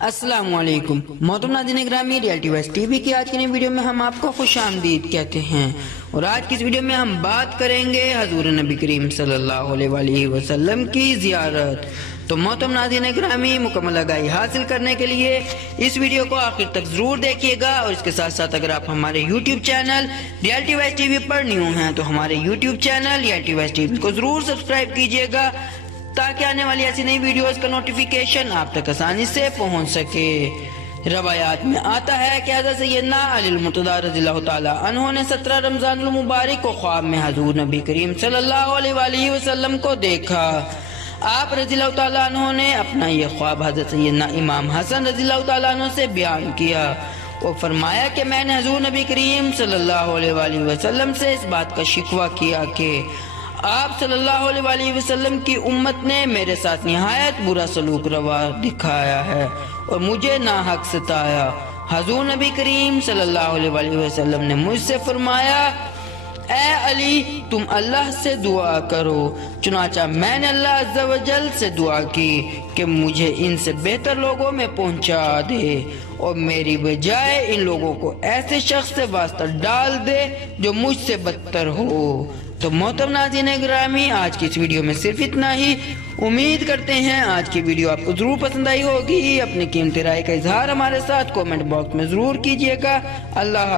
अस्सलाम वालेकुम। मोहतरम नाज़रीन ग्रामी, रियलिटी वाइज टीवी की आज की नई वीडियो में हम आपको खुश आमदीद कहते हैं और आज की इस वीडियो में हम बात करेंगे हजूर नबी करीम सल्लल्लाहु अलैहि वसल्लम की जियारत। तो मोहतरम नाज़रीन ग्रामी, मुकम्मल आगाही हासिल करने के लिए इस वीडियो को आखिर तक जरूर देखिएगा और इसके साथ साथ अगर आप हमारे YouTube channel reality wise TV पर न्यू हैं तो हमारे YouTube channel reality wise TV को जरूर सब्सक्राइब कीजिएगा ताकि आने वाली ऐसी नई वीडियोस का नोटिफिकेशन आप तक आसानी से पहुंच सके। रवायात में आता है कि हज़रत सैयदना अली मुर्तज़ा रज़ियल्लाहु ताला अन्हु ने 17 रमज़ान मुबारक को ख्वाब में हजूर नबी करीम सल्लल्लाहु अलैहि वसल्लम को देखा। आप रज़ियल्लाहु ताला अन्हु ने अपना ये ख्वाब हज़रत सैयदना इमाम हसन रज़ियल्लाहु ताला अन्हु से बयान किया और फरमाया कि मैंने हजूर नबी करीम सल्लल्लाहु अलैहि वसल्लम से इस बात का शिकवा किया कि आप सल्लल्लाहु अलैहि वसल्लम की उम्मत ने मेरे साथ निहायत बुरा सलूक रवा दिखाया है और मुझे नाहक सताया। हजूर नबी करीम सल्लल्लाहु अलैहि वसल्लम ने मुझसे फरमाया, ए अली, तुम अल्लाह से दुआ करो। चुनाचा मैंने अल्लाह अज़्ज़ा व जल से दुआ की कि मुझे इनसे बेहतर लोगों में पहुंचा दे और मेरी बजाय इन लोगों को ऐसे शख्स से वास्ता डाल दे जो मुझसे बदतर हो। तो मोहतरम नाज़रीन ग्रामी, आज की इस वीडियो में सिर्फ इतना ही। उम्मीद करते हैं आज की वीडियो आपको जरूर पसंद आई होगी। अपनी कीमती राय का इजहार हमारे साथ कमेंट बॉक्स में जरूर कीजिएगा। अल्लाह